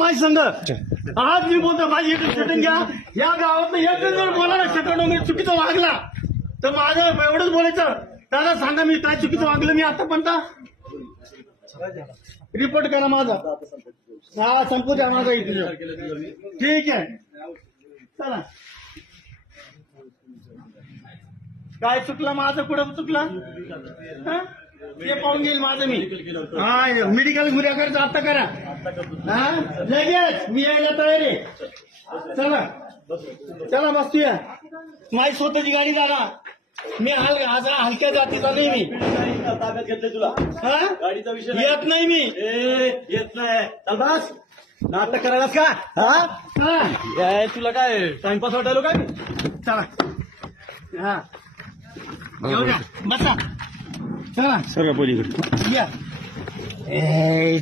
माझी संघ. आज मी बोलतो माझी एक शटन घ्या. या गावातलं एक जर बोला शटन मी चुकीचं वागला. तर माझं एवढंच बोलायचं. दादा सांगा मी काय चुकीचं वागलं मी आतापर्यंत? रिपोर्ट करा माझा. हा संपू द्या माझा इथे. ठीक आहे. चला. काय चुकलं? माझं कुठं चुकलं? हा? ते पाहून घेईल माझं मी. हा मेडिकल गुन्हा करायचं आता करा. हा? लगेच. मी यायला तयार आहे. चला. चला बसूया माझी स्वतःची गाडी दादा मी हल आज हलक्या जातीचा नाही मी. ताब्यात घेतले तुला हा? गाडीचा विषय. येत नाही मी. ए येत नाही चल बस नाटक करायलास का हा? काय तुला काय टाइमपास वाटायलो काय चला. हा. येऊ द्या. बसा. चला. सगळं पलीकडे या. ए,